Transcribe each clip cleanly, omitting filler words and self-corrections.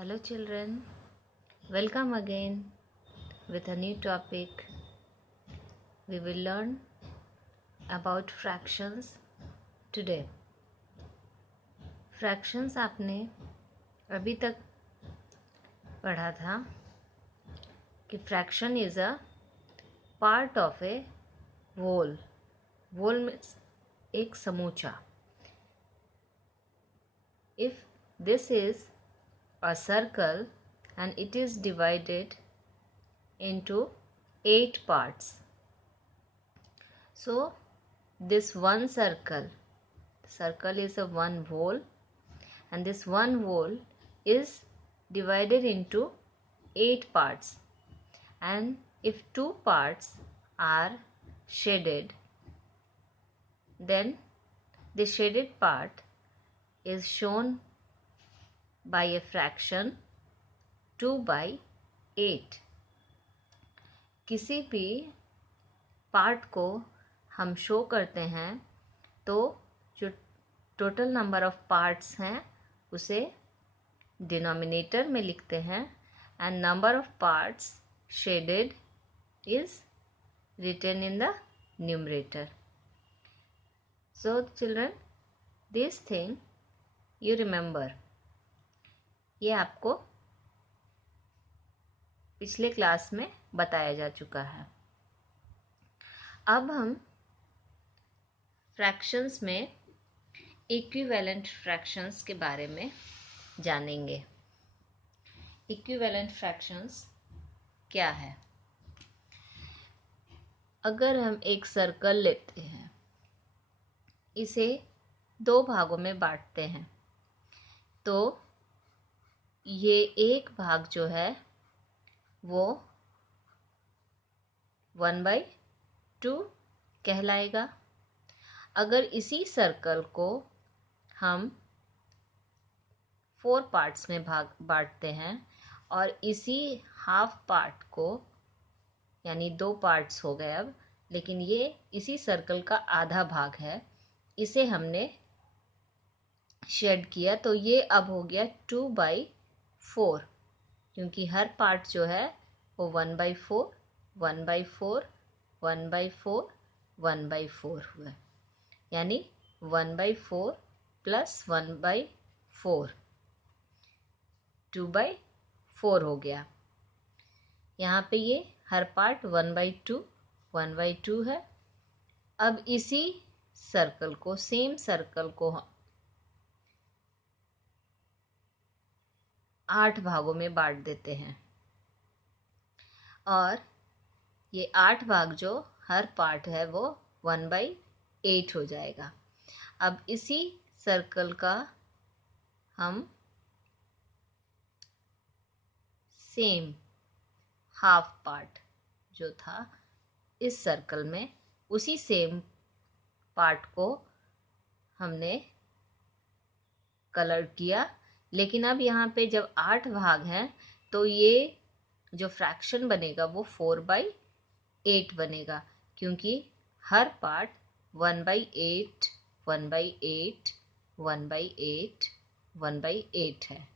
Hello children, welcome again with a new topic. We will learn about fractions today. Fractions आपने अभी तक पढ़ा था कि fraction is a part of a whole. Whole means एक समूचा. If this is a circle and it is divided into 8 parts. So this one circle is a one whole, and this one whole is divided into 8 parts, and if 2 parts are shaded, then the shaded part is shown by a fraction 2/8. किसी भी part को हम show करते हैं तो जो total number of parts हैं उसे डिनोमिनेटर में लिखते हैं, and number of parts shaded is written in the numerator. So children, this thing you remember. ये आपको पिछले क्लास में बताया जा चुका है. अब हम फ्रैक्शंस में इक्विवेलेंट फ्रैक्शंस के बारे में जानेंगे. इक्विवेलेंट फ्रैक्शंस क्या है? अगर हम एक सर्कल लेते हैं, इसे 2 भागों में बांटते हैं, तो ये एक भाग जो है वो 1/2 कहलाएगा. अगर इसी सर्कल को हम 4 पार्ट्स में बांटते हैं और इसी हाफ पार्ट को, यानी 2 पार्ट्स हो गए अब, लेकिन ये इसी सर्कल का आधा भाग है, इसे हमने शेड किया तो ये अब हो गया 2/4, क्योंकि हर पार्ट जो है वो 1/4 1/4 1/4 1/4 हुआ, यानी 1/4 प्लस 1/4 2/4 हो गया. यहाँ पे ये हर पार्ट 1/2 है. अब इसी सर्कल को, सेम सर्कल को 8 भागों में बांट देते हैं, और ये 8 भाग जो हर पार्ट है वो 1/8 हो जाएगा. अब इसी सर्कल का हम सेम हाफ पार्ट जो था इस सर्कल में, उसी सेम पार्ट को हमने कलर किया. लेकिन अब यहाँ पे जब 8 भाग हैं तो ये जो फ्रैक्शन बनेगा वो 4/8 बनेगा, क्योंकि हर पार्ट 1/8 1/8 1/8 1/8 है.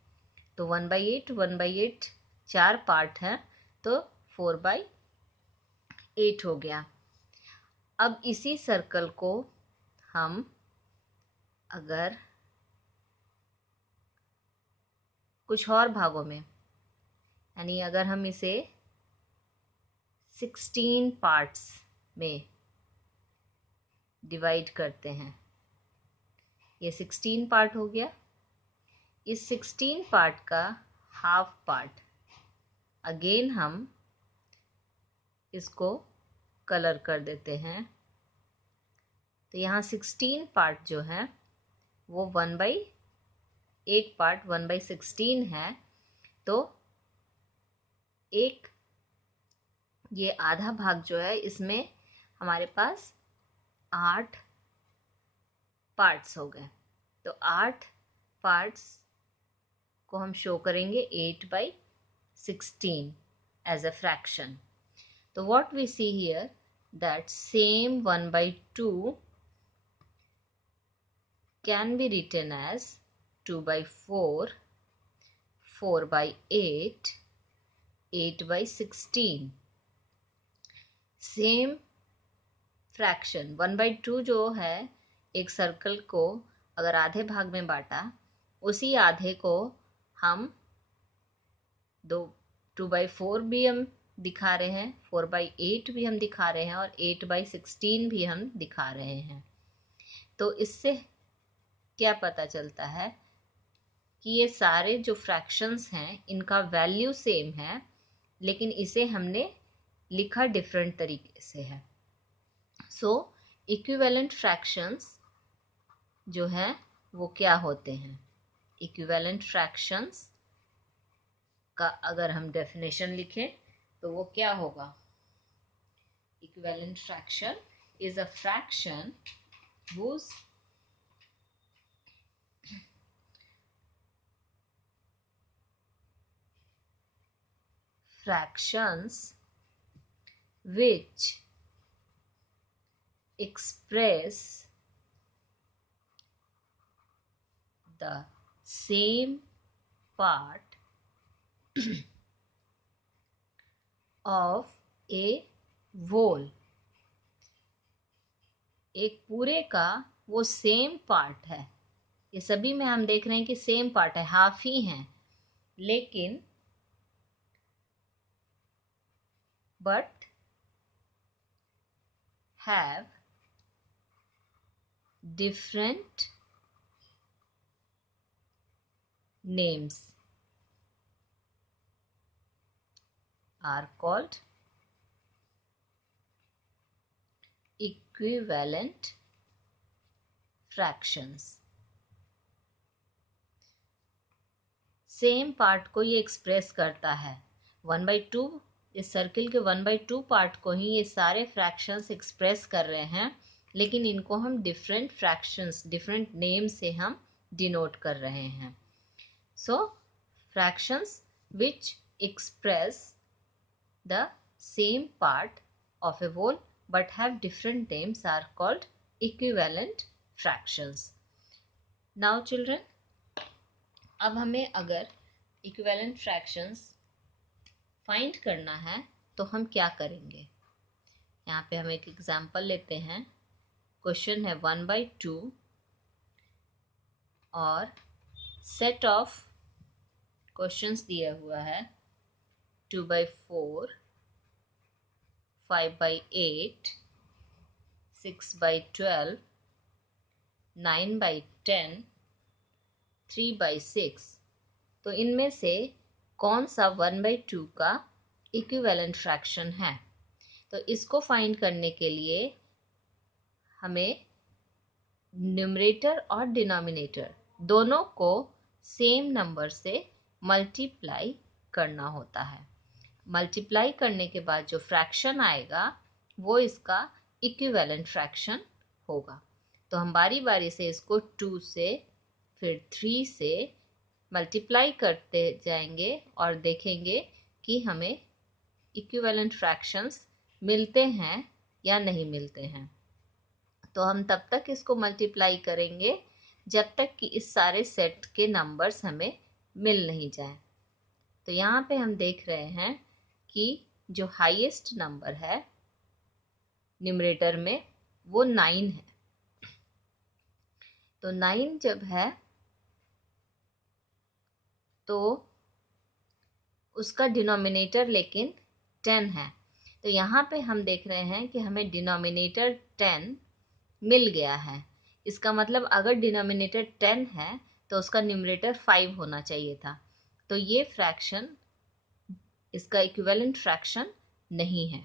तो 1/8 1/8 4 पार्ट हैं, तो 4/8 हो गया. अब इसी सर्कल को हम अगर कुछ और भागों में, यानी अगर हम इसे 16 पार्ट्स में डिवाइड करते हैं, ये 16 पार्ट हो गया. इस 16 पार्ट का हाफ पार्ट अगेन हम इसको कलर कर देते हैं. तो यहाँ 16 पार्ट जो है वो 1/8 पार्ट 1/16 है. तो एक ये आधा भाग जो है, इसमें हमारे पास 8 पार्ट्स हो गए. तो 8 पार्ट्स को हम शो करेंगे 8/16 एज अ फ्रैक्शन. तो what we see here, that same 1/2 can be written as 2/4 4/8, 8/16। Same fraction 1/2 जो है, एक सर्कल को अगर आधे भाग में बांटा, उसी आधे को हम 2/4 भी हम दिखा रहे हैं, 4/8 भी हम दिखा रहे हैं और 8/16 भी हम दिखा रहे हैं। तो इससे क्या पता चलता है कि ये सारे जो फ्रैक्शंस हैं इनका वैल्यू सेम है, लेकिन इसे हमने लिखा डिफरेंट तरीके से है। सो इक्विवेलेंट फ्रैक्शंस जो है वो क्या होते हैं? इक्विवेलेंट फ्रैक्शंस का अगर हम डेफिनेशन लिखें तो वो क्या होगा? Equivalent fraction is a fraction whose fractions which express the same part of a whole, एक पूरे का वो सेम पार्ट है। ये सभी में हम देख रहे हैं कि सेम पार्ट है, हाफ ही हैं, लेकिन but have different names are called equivalent fractions। Same part को ये एक्सप्रेस करता है। 1/2, इस सर्किल के 1/2 पार्ट को ही ये सारे फ्रैक्शंस एक्सप्रेस कर रहे हैं, लेकिन इनको हम डिफरेंट फ्रैक्शंस, डिफरेंट नेम से हम डिनोट कर रहे हैं। So fractions which express the same part of a whole but have different names are called equivalent fractions। Now children, अब हमें अगर equivalent fractions find करना है तो हम क्या करेंगे? यहाँ पे हम एक एग्जाम्पल लेते हैं। क्वेश्चन है 1/2 और सेट ऑफ क्वेश्चंस दिया हुआ है 2/4, 5/8, 6/12, 9/10, 3/6। तो इनमें से कौन सा 1/2 का इक्विवेलेंट फ्रैक्शन है? तो इसको फाइंड करने के लिए हमें न्यूमरेटर और डिनोमिनेटर दोनों को सेम नंबर से मल्टीप्लाई करना होता है। मल्टीप्लाई करने के बाद जो फ्रैक्शन आएगा वो इसका इक्विवेलेंट फ्रैक्शन होगा। तो हम बारी बारी से इसको 2 से फिर 3 से मल्टीप्लाई करते जाएंगे और देखेंगे कि हमें इक्विवेलेंट फ्रैक्शंस मिलते हैं या नहीं मिलते हैं। तो हम तब तक इसको मल्टीप्लाई करेंगे जब तक कि इस सारे सेट के नंबर्स हमें मिल नहीं जाए। तो यहाँ पे हम देख रहे हैं कि जो हाईएस्ट नंबर है न्यूमरेटर में वो 9 है। तो 9 जब है तो उसका डिनोमिनेटर लेकिन 10 है। तो यहाँ पे हम देख रहे हैं कि हमें डिनोमिनेटर 10 मिल गया है। इसका मतलब अगर डिनोमिनेटर 10 है तो उसका न्यूमरेटर 5 होना चाहिए था। तो ये फ्रैक्शन इसका इक्विवेलेंट फ्रैक्शन नहीं है।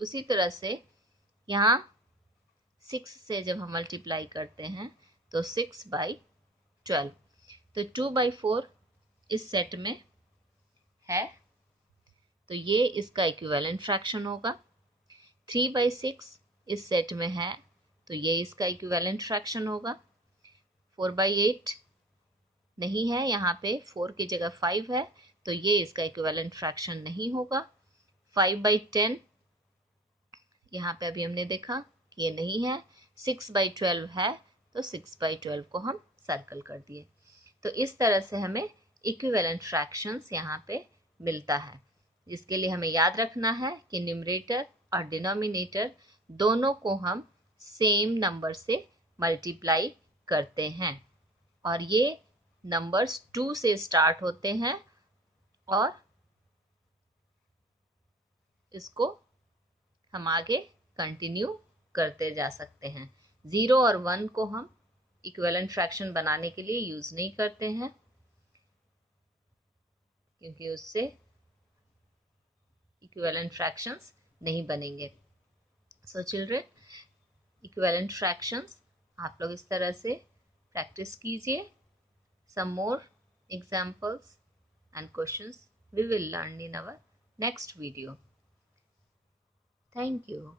उसी तरह से यहाँ 6 से जब हम मल्टीप्लाई करते हैं तो 6/12। तो 2/4 इस सेट में है तो ये इसका इक्विवेलेंट फ्रैक्शन होगा। 3/6 इस सेट में है तो ये इसका इक्विवेलेंट फ्रैक्शन होगा। 4/8 नहीं है, यहाँ पे 4 की जगह 5 है तो ये इसका इक्विवेलेंट फ्रैक्शन नहीं होगा। 5/10 यहाँ पे अभी हमने देखा कि ये नहीं है। 6/12 है तो 6/12 को हम सर्कल कर दिए। तो इस तरह से हमें इक्विवेलेंट फ्रैक्शंस यहाँ पे मिलता है, जिसके लिए हमें याद रखना है कि न्यूमरेटर और डिनोमिनेटर दोनों को हम सेम नंबर से मल्टीप्लाई करते हैं और ये नंबर्स 2 से स्टार्ट होते हैं और इसको हम आगे कंटिन्यू करते जा सकते हैं। 0 और 1 को हम इक्विवेलेंट फ्रैक्शन बनाने के लिए यूज नहीं करते हैं, क्योंकि उससे इक्विवेलेंट फ्रैक्शंस नहीं बनेंगे। सो चिल्ड्रन, इक्विवेलेंट फ्रैक्शंस आप लोग इस तरह से प्रैक्टिस कीजिए। Some more examples and questions we will learn in our next video. Thank you.